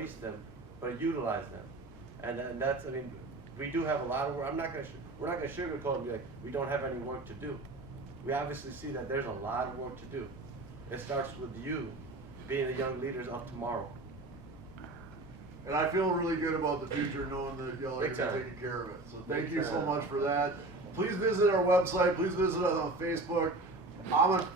waste them, but utilize them. And that's, I mean, we do have a lot of work. We're not gonna sugarcoat and be like, we don't have any work to do. We obviously see that there's a lot of work to do. It starts with you being the young leaders of tomorrow. And I feel really good about the future knowing that y'all are Big going to time. take care of it. So thank Big you so time. much for that. Please visit our website. Please visit us on Facebook. I'm on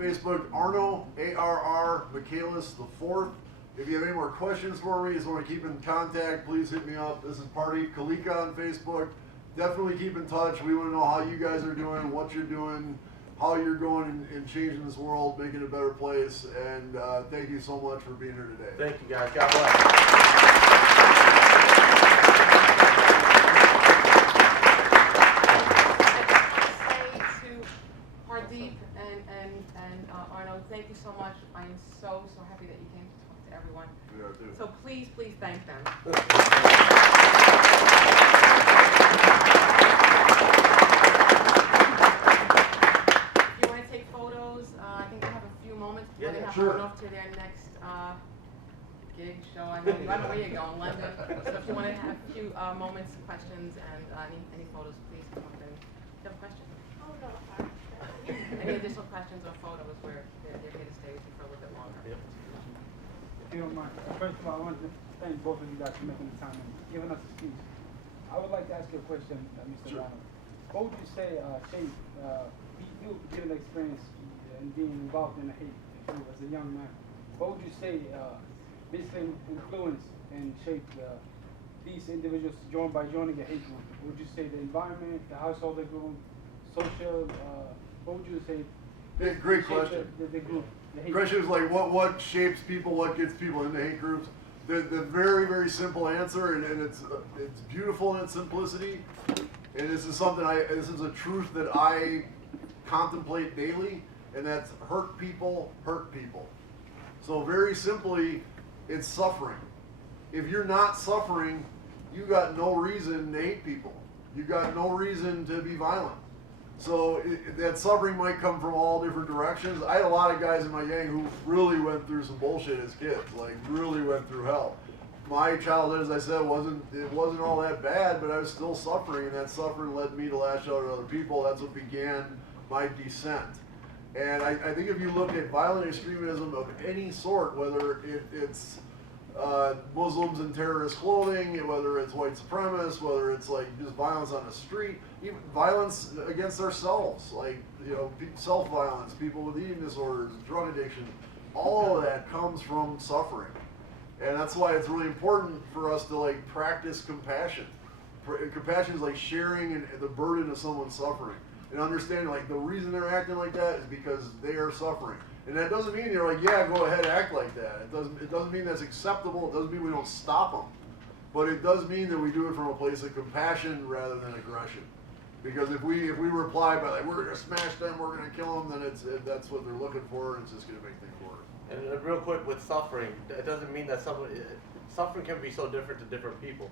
Facebook, Arno, A-R-R, Michaelis the Fourth. If you have any more questions for me, just want to keep in contact, please hit me up. This is Pardeep Kalika on Facebook. Definitely keep in touch. We want to know how you guys are doing, what you're doing, how you're going and changing this world, making it a better place. And thank you so much for being here today. Thank you guys. God bless. Pardeep and Arno, thank you so much. I am so happy that you came to talk to everyone. We are too. So please thank them. If you want to take photos, I think they have a few moments before they have to run off to their next gig, show. I know where you're going, London. So if you want to have a few moments, questions, and any photos, please come up and if you have a question. Any additional questions or photos where they're here to stay with you for a little bit longer. Yep. If you don't mind, first of all, I want to thank both of you guys for making the time and giving us a speech. I would like to ask you a question, Mr. Rano. What would you say, Shape, you given the experience and being involved in the hate as a young man, what would you say basically influenced and shaped these individuals by joining a hate group? Would you say the environment, the household they grew, social, what would you say? Yeah, great question. The group, the hate Question is like, what shapes people, what gets people into hate groups? The very, very simple answer, and it's beautiful in its simplicity, and this is something this is a truth that I contemplate daily, and that's hurt people hurt people. So very simply, it's suffering. If you're not suffering, you got no reason to hate people. You got no reason to be violent. So that suffering might come from all different directions. I had a lot of guys in my gang who really went through some bullshit as kids, like really went through hell. My childhood, as I said, it wasn't all that bad, but I was still suffering, and that suffering led me to lash out at other people. That's what began my descent. And I think if you look at violent extremism of any sort, whether it's Muslims in terrorist clothing, whether it's white supremacists, whether it's like just violence on the street, even violence against ourselves, like, you know, self-violence, people with eating disorders, drug addiction, all of that comes from suffering. And that's why it's really important for us to like practice compassion. Compassion is like sharing the burden of someone's suffering and understanding like the reason they're acting like that is because they are suffering. And that doesn't mean you're like, yeah, go ahead, act like that. It doesn't mean that's acceptable. It doesn't mean we don't stop them. But it does mean that we do it from a place of compassion rather than aggression. Because if we reply by like, we're gonna smash them, we're gonna kill them, then that's what they're looking for, and it's just gonna make things worse. And real quick with suffering, it doesn't mean that suffering can be so different to different people.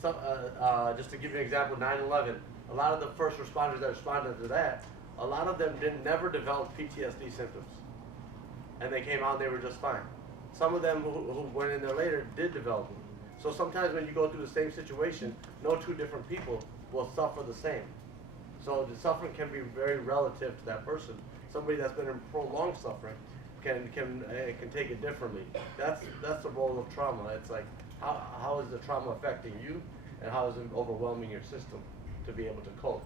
Just to give you an example, 9/11, a lot of the first responders that responded to that, a lot of them never developed PTSD symptoms. And they came out and they were just fine. Some of them who went in there later did develop them. So sometimes when you go through the same situation, no two different people will suffer the same. So the suffering can be very relative to that person. Somebody that's been in prolonged suffering can take it differently. That's the role of trauma. It's like how is the trauma affecting you, and how is it overwhelming your system to be able to cope.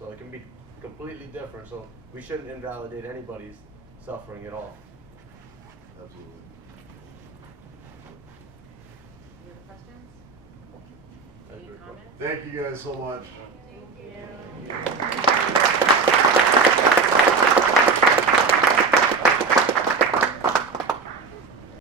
So it can be completely different. So we shouldn't invalidate anybody's suffering at all. Absolutely. Any other questions? That's Any very cool. comments? Thank you guys so much.